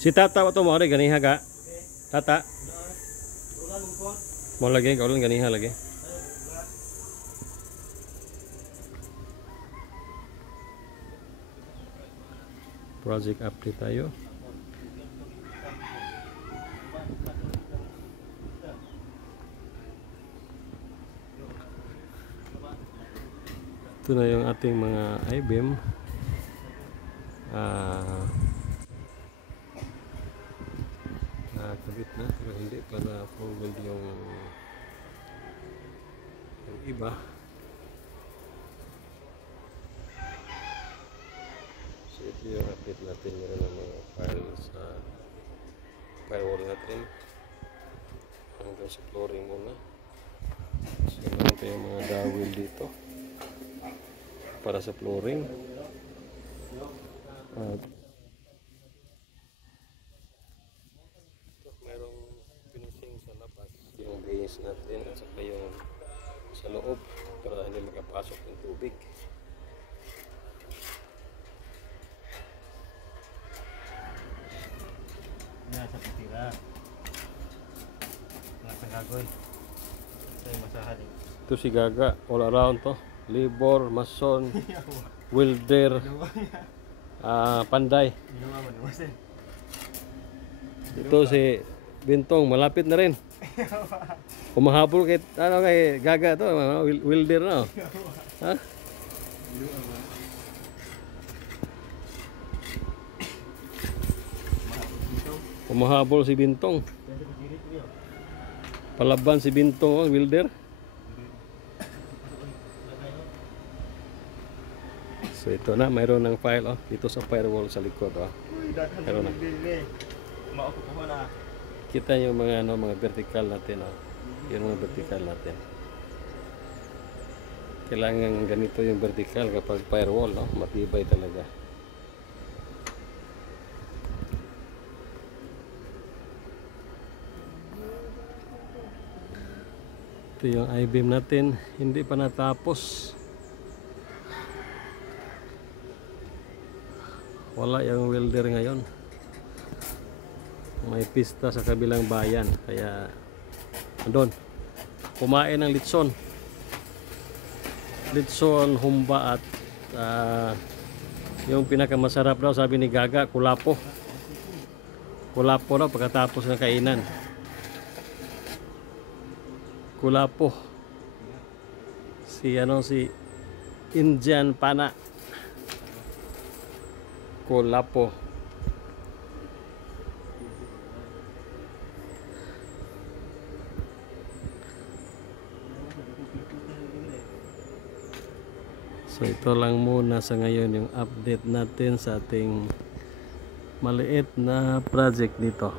Si Tata to mo rin ganiha ka. Tata. Mo lagi kaulan ganiha lagi. Project update tayo. Ito na yung ating mga I-beam. Nakakabit na pero hindi pa na full weld yung iba. So ito yung update natin. Meron ng mga file sa firewall natin hanggang sa flooring muna. So meron tayong mga dowel dito para sa flooring. At merong finishing sa labas, yung base natin at saka yung sa loob para hindi makapasok ng tubig. Sa pitira. Nasa gagoy. Sa masahan. Ito si Gaga, all around to. Labor, mason, welder, panday. Ito si Bintong, malapit na rin. Kumahabol kay Gaga to, welder na. Ha? Kumahabol si Bintong. Palaban si Bintong, welder. So ito na, mayroon ng file dito sa firewall sa likod mayroon na. Kita yung mga mga vertical natin yung mga vertical natin. Kailangan ganito yung vertical kapag firewall matibay talaga. Ito yung I-beam natin, hindi pa natapos. Wala yung welder ngayon. May pista sa kabilang bayan. Kaya doon kumain ng litson. Litson, humba at yung pinakamasarap daw sabi ni Gaga, kulapo. Kulapo daw pagkatapos ng kainan. Kulapo. Si Indian pana. Kulapo. So ito lang muna sa ngayon yung update natin sa ating maliit na project dito.